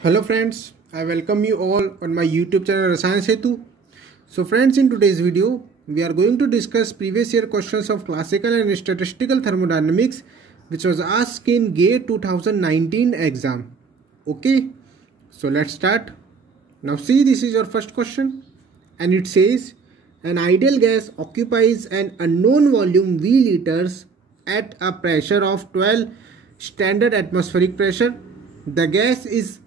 Hello friends, I welcome you all on my YouTube channel Rasayan Setu. So friends, in today's video, we are going to discuss previous year questions of classical and statistical thermodynamics which was asked in GATE 2019 exam. Okay, so let's start. Now see, this is your first question and it says an ideal gas occupies an unknown volume V liters at a pressure of 12 standard atmospheric pressure. The gas is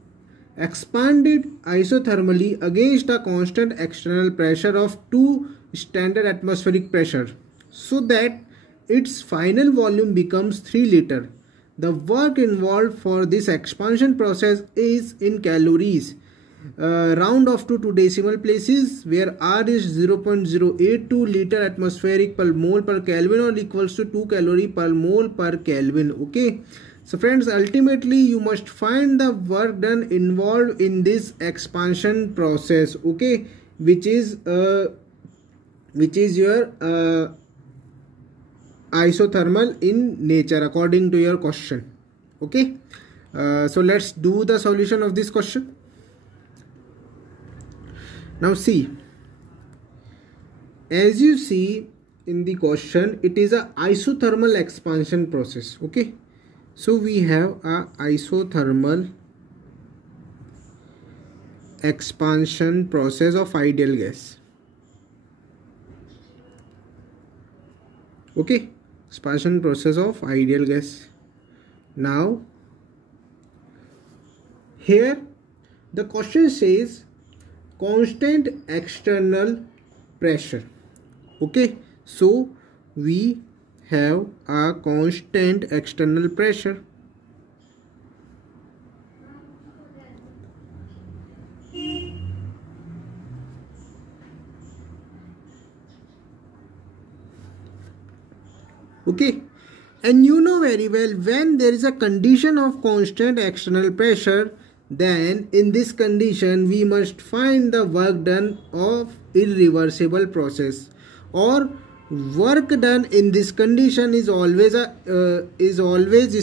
expanded isothermally against a constant external pressure of 2 standard atmospheric pressure so that its final volume becomes 3 liter. The work involved for this expansion process is in calories. Round off to 2 decimal places where R is 0.082 liter atmospheric per mole per Kelvin or equals to 2 calorie per mole per Kelvin. Okay. So friends, ultimately you must find the work done involved in this expansion process, okay, which is your isothermal in nature according to your question. Okay, so let's do the solution of this question. Now see, as you see in the question, it is a isothermal expansion process. Okay, so we have a isothermal expansion process of ideal gas. Okay, expansion process of ideal gas. Now here the question says constant external pressure. Okay, so we have a constant external pressure. Okay, and you know very well, when there is a condition of constant external pressure, then in this condition we must find the work done of irreversible process, or work done in this condition is always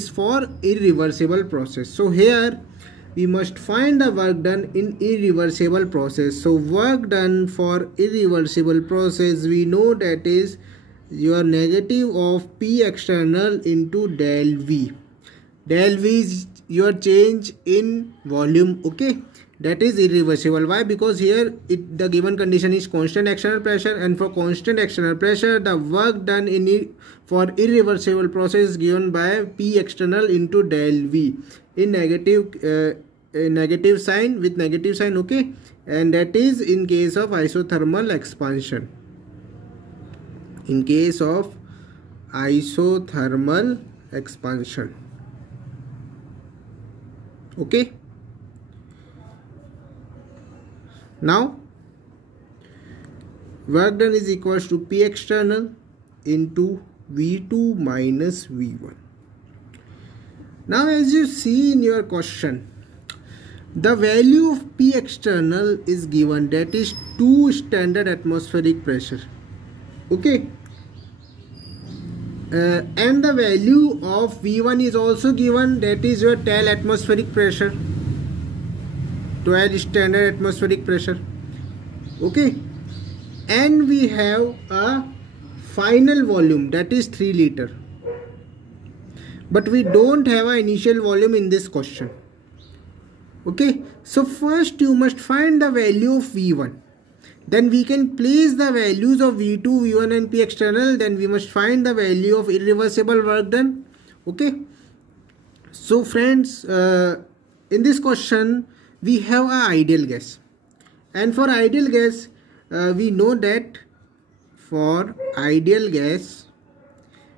for irreversible process. So here we must find the work done in irreversible process. So work done for irreversible process, we know that is your negative of P external into del V. Del V is your change in volume. Okay, that is irreversible. Why? Because here the given condition is constant external pressure, and for constant external pressure the work done for irreversible process is given by P external into del V in negative sign, with negative sign. Okay, and that is in case of isothermal expansion. In case of isothermal expansion. Okay, now work done is equals to P external into V2 minus V1. Now as you see in your question, the value of P external is given, that is 2 standard atmospheric pressure. Okay, and the value of V1 is also given, that is your 12 atmospheric pressure, 12 standard atmospheric pressure. Okay, and we have a final volume, that is 3 liter, but we don't have an initial volume in this question. Okay, so first you must find the value of V1, then we can place the values of V2, V1 and P external, then we must find the value of irreversible work done. Okay, so friends, in this question we have an ideal gas, and for ideal gas we know that for ideal gas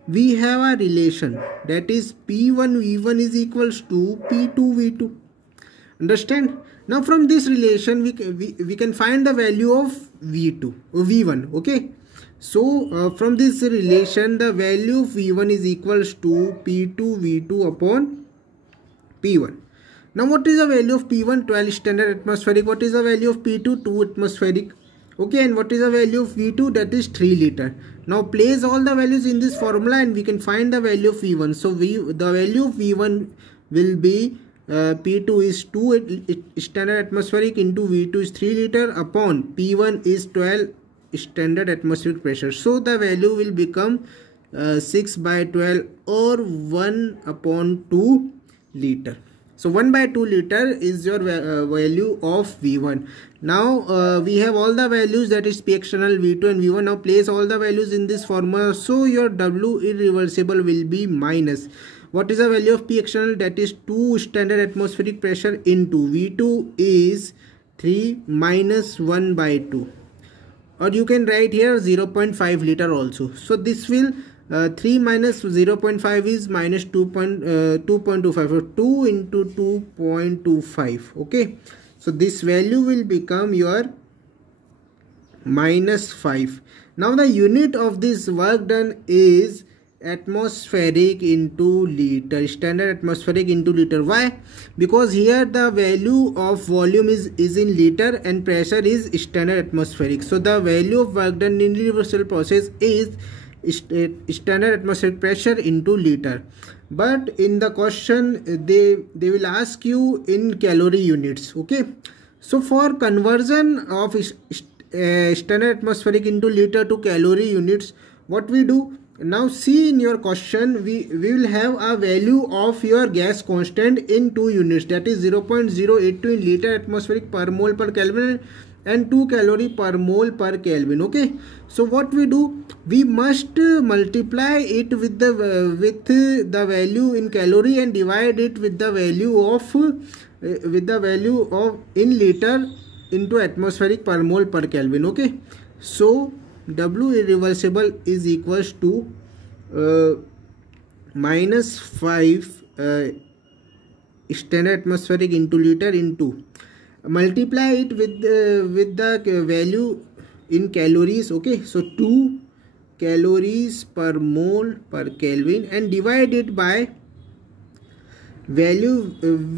we have a relation, that is P1 V1 is equals to P2 V2. Understand? Now from this relation we can find the value of V1. Okay, so from this relation the value of V1 is equals to P2 V2 upon P1. Now what is the value of P1? 12 standard atmospheric. What is the value of P2? 2 atmospheric. Okay, and what is the value of V2? That is 3 liter. Now place all the values in this formula and we can find the value of V1. So the value of V1 will be P2 is 2 standard atmospheric into V2 is 3 liter upon P1 is 12 standard atmospheric pressure. So the value will become 6 by 12 or 1 upon 2 liter. So 1 by 2 liter is your value of V1. Now we have all the values, that is P external, V2 and V1. Now place all the values in this formula. So your W irreversible will be minus. What is the value of P external? That is 2 standard atmospheric pressure into V2 is 3 minus 1 by 2. Or you can write here 0.5 liter also. So this will 3 minus 0.5 is minus 2.25, so 2 into 2.25. okay, so this value will become your minus 5. Now the unit of this work done is atmospheric into liter, standard atmospheric into liter. Why? Because here the value of volume is in liter and pressure is standard atmospheric. So the value of work done in reversible process is standard atmospheric pressure into liter. But in the question they will ask you in calorie units. Okay, so for conversion of standard atmospheric into liter to calorie units, what we do now, see in your question we will have a value of your gas constant in 2 units, that is 0.082 in liter atmospheric per mole per Kelvin and 2 calorie per mole per Kelvin. Okay, so what we do, we must multiply it with the value in calorie and divide it with the value of in liter into atmospheric per mole per Kelvin. Okay, so W irreversible is equals to minus 5 standard atmospheric into liter into multiply it with the value in calories. Okay, so 2 calories per mole per Kelvin and divide it by value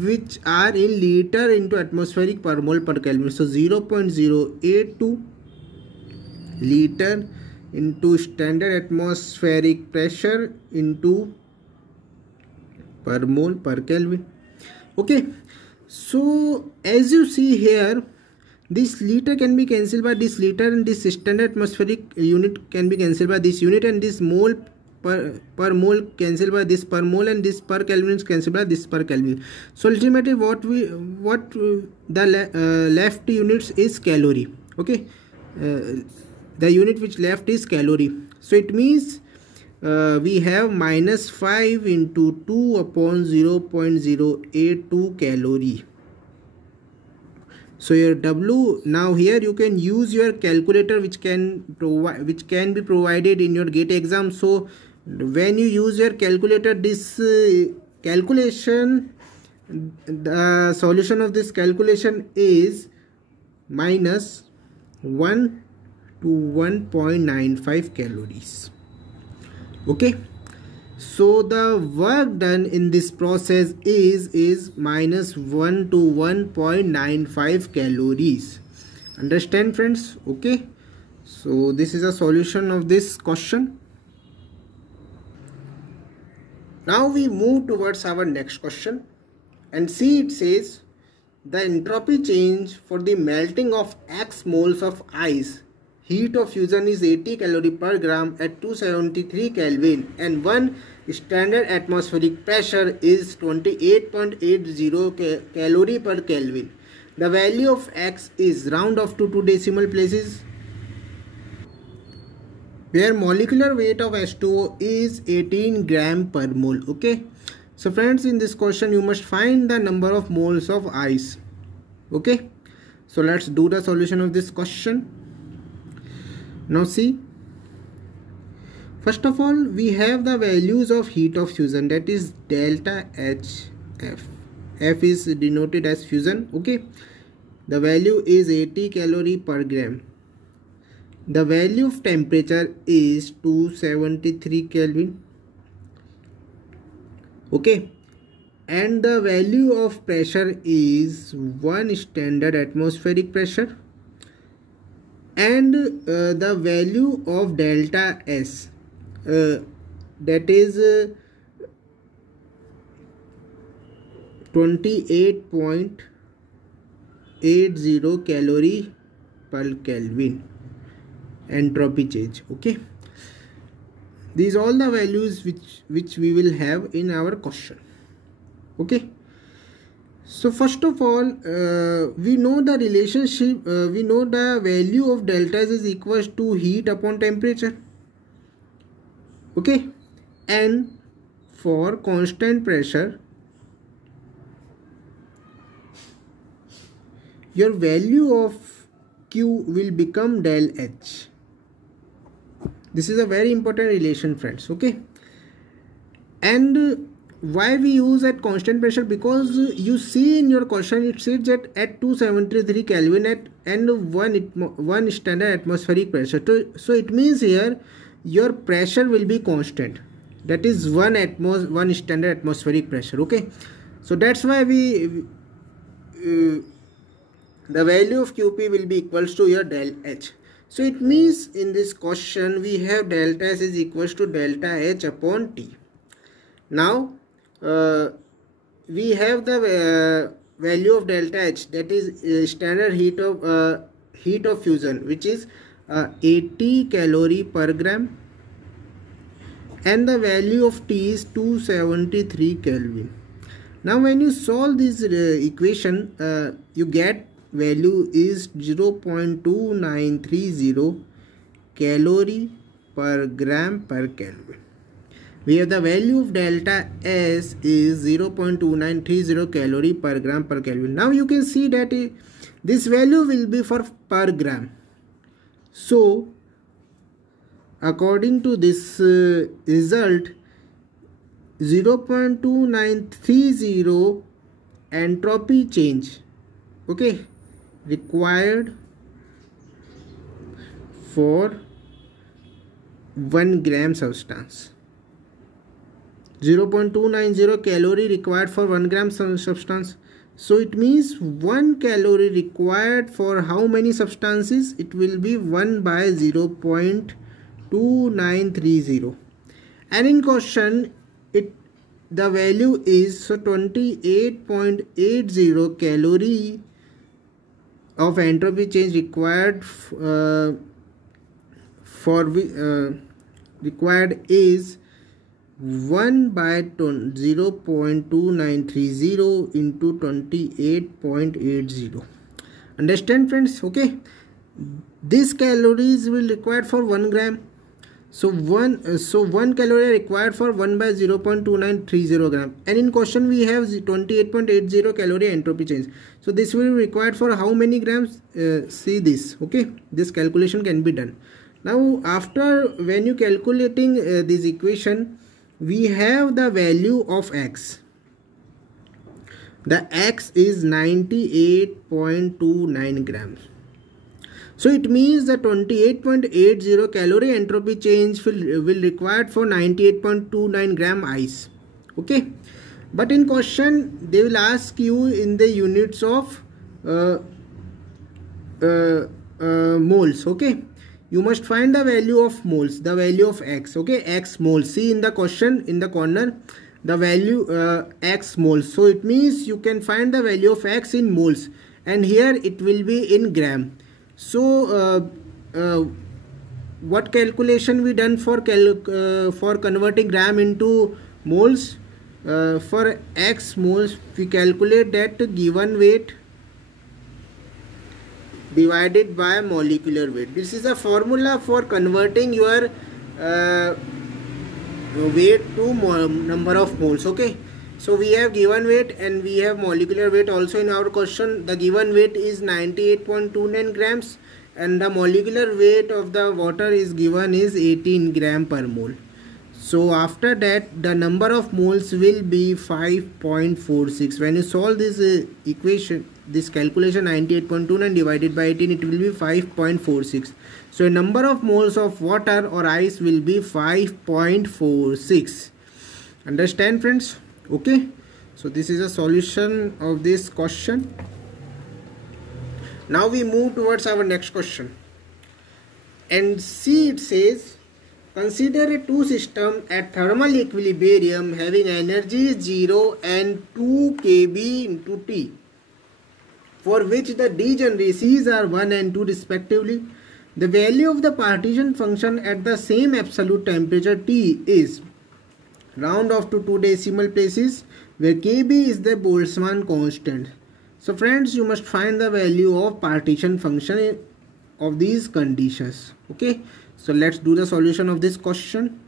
which are in liter into atmospheric per mole per Kelvin. So 0.082 liter into standard atmospheric pressure into per mole per Kelvin. Okay, so as you see here, this liter can be cancelled by this liter and this standard atmospheric unit can be cancelled by this unit, and this mole per mole cancelled by this per mole, and this per Kelvin is cancelled by this per Kelvin. So ultimately what the left units is calorie. Okay, the unit which left is calorie. So it means we have minus 5 into 2 upon 0.082 calorie. So your W, now here you can use your calculator which can be provided in your GATE exam. So when you use your calculator, this calculation, the solution of this calculation is minus 1 to 1.95 calories. Okay, so the work done in this process is minus 1 to 1.95 calories. Understand, friends? Okay, so this is a solution of this question. Now we move towards our next question and see, it says the entropy change for the melting of X moles of ice, heat of fusion is 80 calorie per gram at 273 Kelvin and 1 standard atmospheric pressure is 28.80 calorie per Kelvin. The value of X is round off to 2 decimal places, where molecular weight of H2O is 18 gram per mole. Okay, so friends, in this question you must find the number of moles of ice. Okay, so let's do the solution of this question. Now see, first of all we have the values of heat of fusion, that is delta HF. F is denoted as fusion. Okay, the value is 80 calorie per gram. The value of temperature is 273 Kelvin. Okay, and the value of pressure is 1 standard atmospheric pressure, and the value of delta S, that is 28.80 calorie per Kelvin entropy change. Okay, these all the values which we will have in our question. Okay, so first of all, we know the relationship, we know the value of delta S is equals to heat upon temperature. Okay, and for constant pressure, your value of Q will become del H. This is a very important relation, friends. Okay, and why we use at constant pressure? Because you see in your question it says that at 273 Kelvin and one standard atmospheric pressure. So it means here your pressure will be constant. That is one standard atmospheric pressure. Okay, so that's why we the value of QP will be equals to your del H. So it means in this question we have delta S is equals to delta H upon T. Now we have the value of delta H, that is standard heat of fusion, which is 80 calorie per gram, and the value of T is 273 Kelvin. Now when you solve this equation, you get value is 0.2930 calorie per gram per Kelvin. We have the value of delta S is 0.2930 calorie per gram per Kelvin. Now you can see that this value will be for per gram. So according to this result, 0.2930 entropy change, okay, required for 1 gram substance. 0.290 calorie required for 1 gram substance. So it means 1 calorie required for how many substances? It will be 1 by 0.2930. And in question the value is 28.80 calorie of entropy change required required is 1 by 0.2930 into 28.80. Understand, friends? Okay, these calories will required for 1 gram. So 1 calorie required for 1 by 0.2930 gram, and in question we have 28.80 calorie entropy change. So this will be required for how many grams? See this. Okay, this calculation can be done. Now after when you calculating this equation, we have the value of X. The X is 98.29 grams. So it means the 28.80 calorie entropy change will required for 98.29 gram ice. Okay, but in question they will ask you in the units of moles. Okay, you must find the value of moles, the value of X. Okay, X moles. See in the question in the corner the value X moles. So it means you can find the value of X in moles, and here it will be in gram. So what calculation we done for converting gram into moles? For X moles we calculate that given weight divided by molecular weight. This is a formula for converting your weight to number of moles. Okay, so we have given weight and we have molecular weight also in our question. The given weight is 98.29 grams and the molecular weight of the water is given is 18 gram per mole. So after that the number of moles will be 5.46. When you solve this equation, this calculation, 98.29 divided by 18, it will be 5.46. So a number of moles of water or ice will be 5.46. Understand, friends? Okay, so this is a solution of this question. Now we move towards our next question, and see, it says consider a two system at thermal equilibrium having energy 0 and 2 kb into T, for which the degeneracies are 1 and 2 respectively. The value of the partition function at the same absolute temperature T is, round off to 2 decimal places, where kb is the Boltzmann constant. So friends, you must find the value of partition function of these conditions. Okay, so let's do the solution of this question.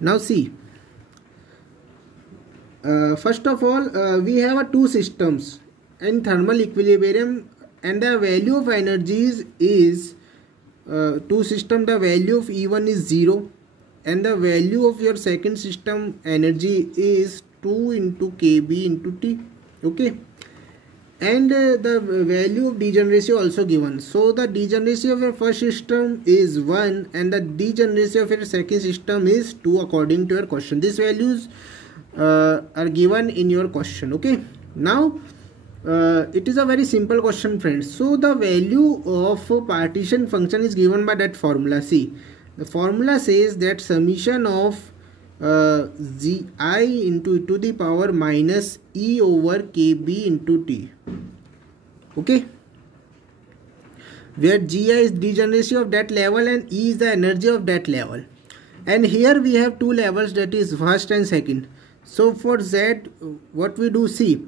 Now see, first of all, we have two systems in thermal equilibrium, and the value of energies is two system, the value of E1 is 0 and the value of your second system energy is 2 into kb into T. Okay, and the value of degeneracy also given. So the degeneracy of your first system is 1 and the degeneracy of your second system is 2 according to your question. These values are given in your question. Okay, now it is a very simple question, friends. So the value of partition function is given by that formula. See, the formula says that summation of Gi into e to the power minus E over kb into T. Okay, where Gi is degeneracy of that level and E is the energy of that level. And here we have two levels, that is first and second. So for Z, what we do, see,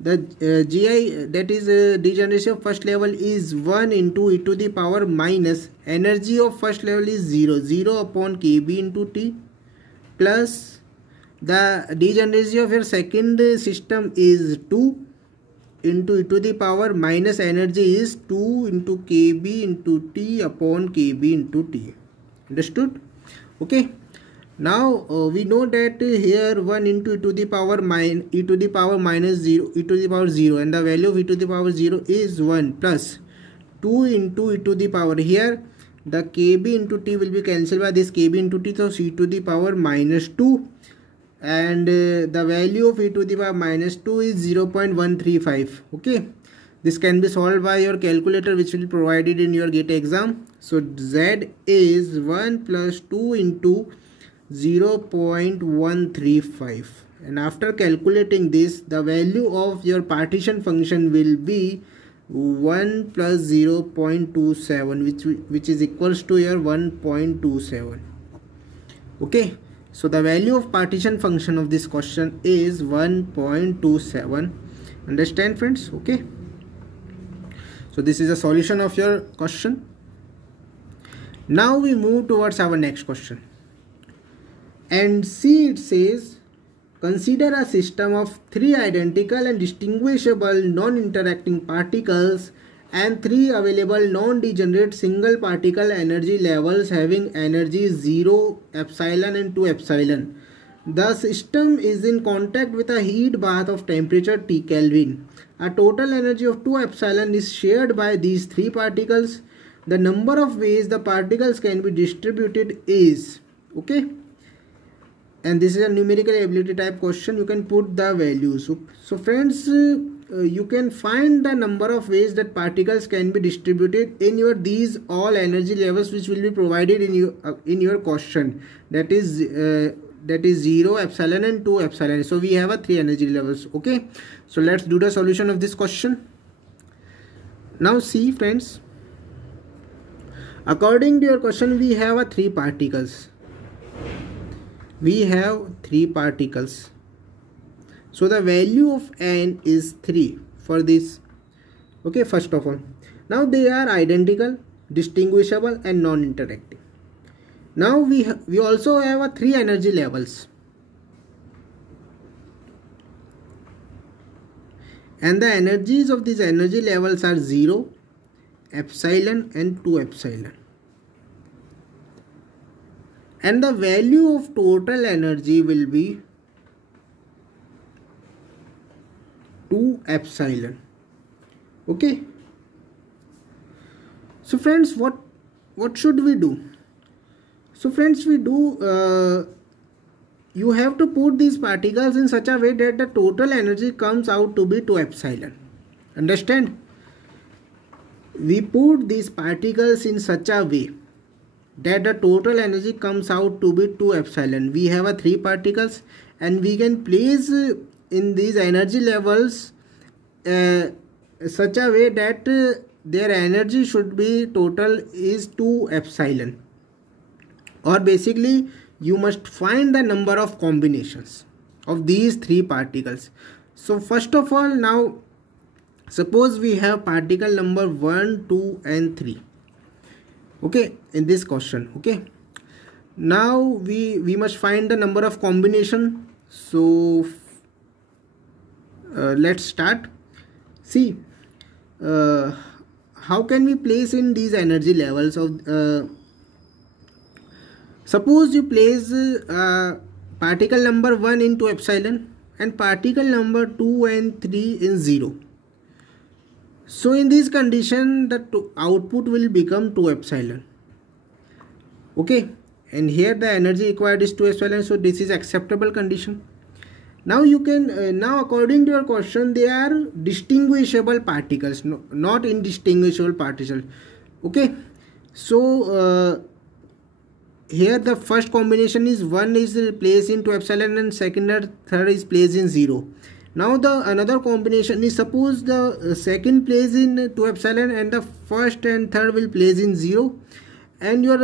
the Gi, that is degeneracy of first level, is 1 into e to the power minus energy of first level is 0 upon kb into T, plus the degeneracy of your second system is 2 into e to the power minus energy is 2 into kb into T upon kb into T. Understood? Okay. Now we know that here 1 into e to the power minus 0 e to the power 0, and the value of e to the power 0 is 1, plus 2 into e to the power, here the kb into T will be cancelled by this kb into T, so e to the power minus 2, and the value of e to the power minus 2 is 0.135. Okay, this can be solved by your calculator, which will be provided in your GATE exam. So Z is 1 plus 2 into 0.135, and after calculating this, the value of your partition function will be 1 plus 0.27, which is equals to your 1.27. Okay, so the value of partition function of this question is 1.27. Understand, friends? Okay, so this is a solution of your question. Now we move towards our next question. And see, it says, consider a system of 3 identical and distinguishable non-interacting particles and 3 available non-degenerate single particle energy levels having energy 0, epsilon and 2 epsilon. The system is in contact with a heat bath of temperature T Kelvin. A total energy of 2 epsilon is shared by these 3 particles. The number of ways the particles can be distributed is, okay, and this is a numerical ability type question. You can put the values. So friends, you can find the number of ways that particles can be distributed in your these all energy levels, which will be provided in your question. That is 0, epsilon and 2 epsilon. So we have a 3 energy levels. Okay, so let's do the solution of this question. Now see, friends, according to your question, we have a 3 particles. We have 3 particles. So the value of n is 3 for this. Okay, first of all, now they are identical, distinguishable and non-interacting. Now we also have a 3 energy levels, and the energies of these energy levels are 0, epsilon and 2 epsilon. And the value of total energy will be 2 epsilon. Okay. So friends, what should we do? So friends, you have to put these particles in such a way that the total energy comes out to be 2 epsilon. Understand? We put these particles in such a way that the total energy comes out to be 2 epsilon. We have a 3 particles and we can place in these energy levels such a way that their energy should be total is 2 epsilon, or basically you must find the number of combinations of these 3 particles. So first of all, now suppose we have particle number 1, 2 and 3, okay, in this question. Okay, now we must find the number of combination. So let's start. See, how can we place in these energy levels of suppose you place particle number 1 in 2 epsilon and particle number 2 and 3 in 0. So in this condition the output will become 2 epsilon. Okay, and here the energy required is 2 epsilon, so this is acceptable condition. Now you can now according to your question, they are distinguishable particles, not indistinguishable particles. Okay, so here the first combination is 1 is placed in 2 epsilon and second and third is placed in 0. Now the another combination is, suppose the second plays in 2 epsilon and the first and third will place in 0, and your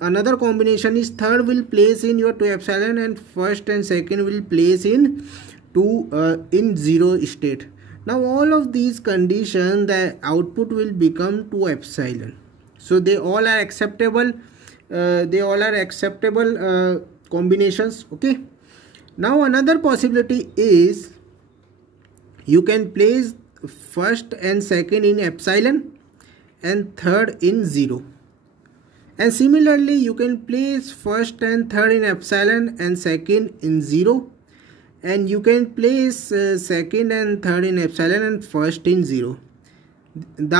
another combination is third will place in your 2 epsilon and first and second will place in 0 state. Now all of these conditions, the output will become 2 epsilon. So they all are acceptable. Combinations. Okay, now another possibility is you can place first and second in epsilon and third in 0, and similarly you can place first and third in epsilon and second in 0, and you can place second and third in epsilon and first in 0. The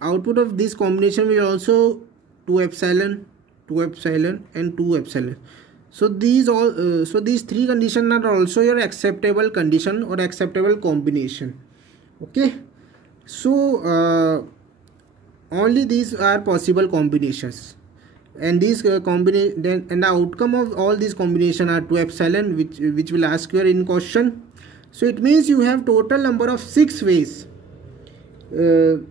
output of this combination will also 2 epsilon, 2 epsilon and 2 epsilon. So these 3 conditions are also your acceptable condition or acceptable combination. Okay, so only these are possible combinations, and these combination and the outcome of all these combination are 2 epsilon, which will ask you in question. So it means you have total number of 6 ways that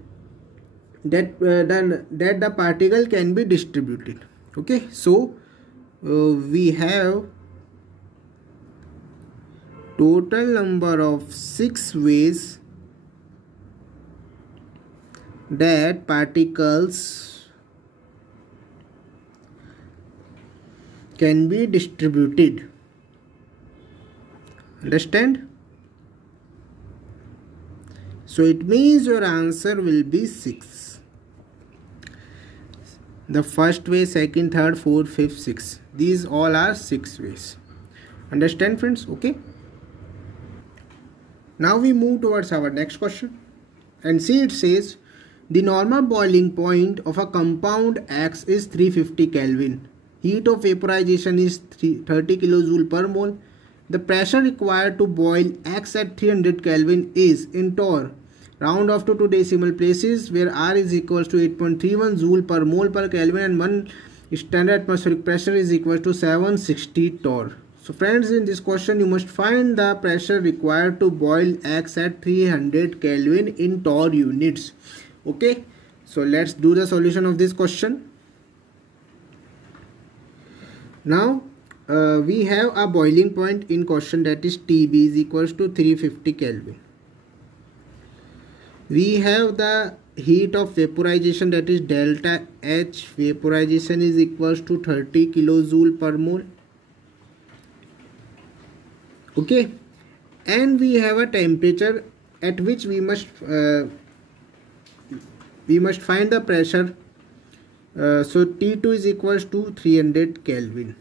the particle can be distributed. Okay, so we have total number of 6 ways that particles can be distributed. Understand? So it means your answer will be 6. The first way, second, third, fourth, fifth, sixth. These all are 6 ways. Understand, friends? Okay. Now we move towards our next question. And see, it says the normal boiling point of a compound X is 350 Kelvin. Heat of vaporization is 30 kilojoule per mole. The pressure required to boil X at 300 Kelvin is, in torr, round off to 2 decimal places, where R is equals to 8.31 joule per mole per Kelvin and 1 standard atmospheric pressure is equal to 760 torr. So friends, in this question you must find the pressure required to boil X at 300 Kelvin in torr units. Okay, so let's do the solution of this question. Now we have a boiling point in question, that is TB is equals to 350 Kelvin. We have the heat of vaporization, that is delta H vaporization is equals to 30 kilojoule per mole. Okay, and we have a temperature at which we must find the pressure. So T2 is equals to 300 Kelvin.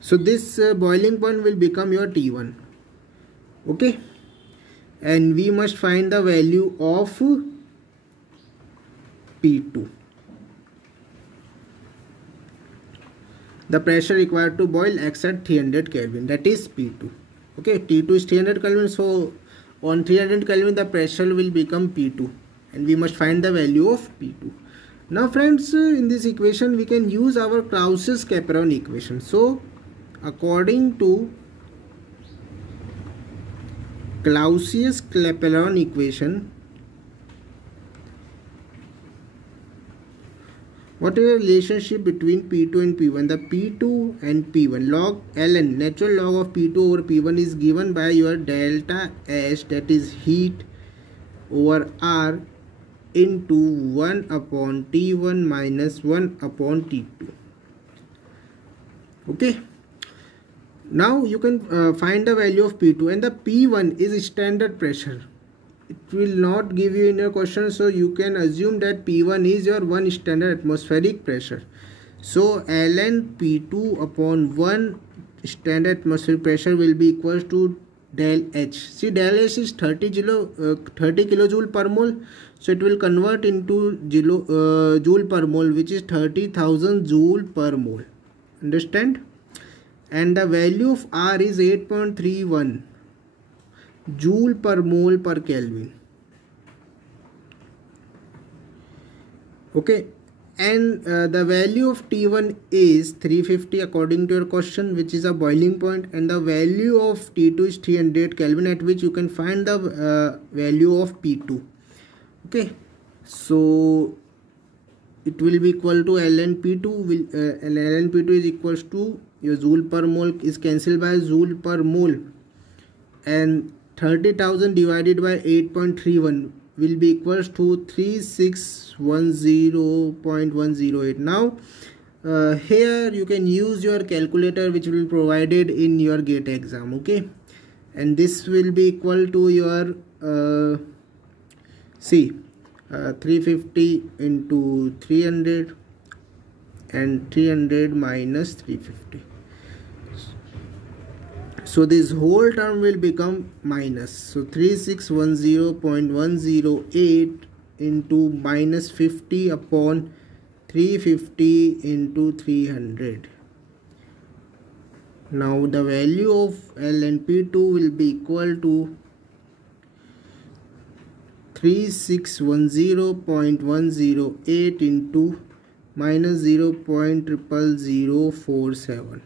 So this boiling point will become your T1. Okay, and we must find the value of P2. The pressure required to boil X at 300 Kelvin, that is P2. Okay, T2 is 300 Kelvin, so on 300 Kelvin the pressure will become P2, and we must find the value of P2. Now friends, in this equation we can use our Clausius-Clapeyron equation. So according to Clausius-Clapeyron equation, what is the relationship between P2 and P1? The P2 and P1, log ln, natural log of P2 over P1 is given by your delta S, that is heat over R, into 1 upon T1 minus 1 upon T2. Okay. Now you can find the value of P2, and the P1 is standard pressure. It will not give you in your question, so you can assume that P1 is your 1 standard atmospheric pressure. So ln P2 upon 1 standard atmospheric pressure will be equals to del H. See, del H is 30 kilojoule per mole, so it will convert into joule per mole, which is 30,000 joule per mole. Understand? And the value of R is 8.31 joule per mole per Kelvin. Okay, and the value of T1 is 350 according to your question, which is a boiling point, and the value of T2 is 300 Kelvin, at which you can find the value of P2. Okay, so it will be equal to ln P2 ln P2 is equals to your joule per mole is cancelled by joule per mole, and 30,000 divided by 8.31 will be equals to 3610.108. Now here you can use your calculator, which will be provided in your GATE exam. Okay, and this will be equal to your 350 into 300 and 300 minus 350. So this whole term will become minus. So 3610.108 into minus 50 upon 350 into 300. Now the value of ln P2 will be equal to 3610.108 into minus 0.00047.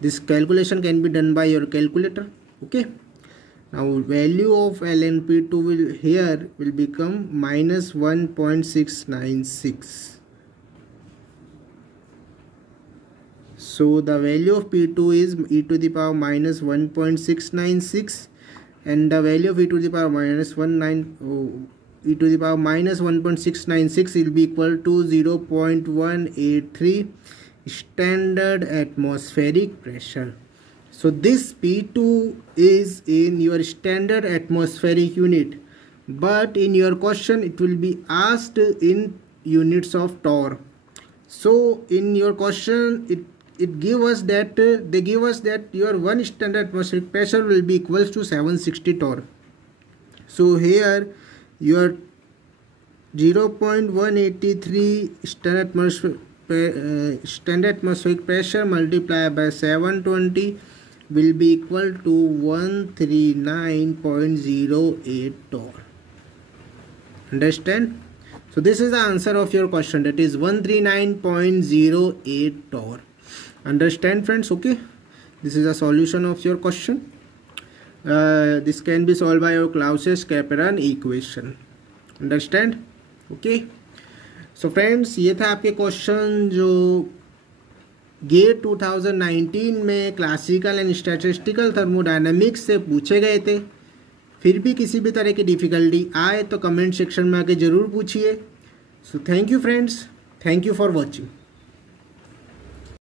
This calculation can be done by your calculator. Okay, now value of ln P2 will become minus 1.696. So the value of P2 is e to the power minus 1.696, and the value of e to the power minus 1.696 will be equal to 0.183 standard atmospheric pressure. So this P2 is in your standard atmospheric unit, but in your question it will be asked in units of torr. So in your question it give us that they give us that your 1 standard atmospheric pressure will be equals to 760 torr. So here your 0.183 standard atmospheric pressure multiplied by 720 will be equal to 139.08 torr. Understand? So this is the answer of your question, that is 139.08 torr. Understand friends? Okay, this is a solution of your question. This can be solved by your Clausius-Clapeyron equation. Understand? Okay, so friends, ये था आपके question जो gate 2019 में classical and statistical thermodynamics से पूछे गए थे। फिर भी किसी भी तरह की डिफ़िकल्टी आए तो कमेंट सेक्शन में आके ज़रूर पूछिए। So thank you friends, thank you for watching.